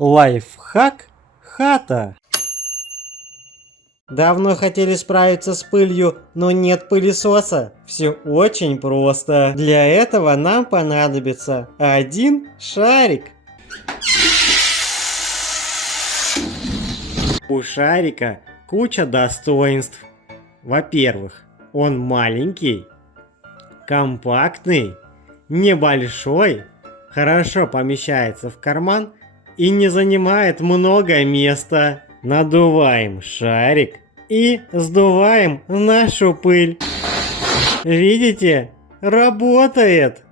Лайфхак хата. Давно хотели справиться с пылью, но нет пылесоса. Все очень просто. Для этого нам понадобится один шарик. У шарика куча достоинств. Во-первых, он маленький, компактный, небольшой, хорошо помещается в карман и не занимает много места. Надуваем шарик и сдуваем нашу пыль. Видите? Работает!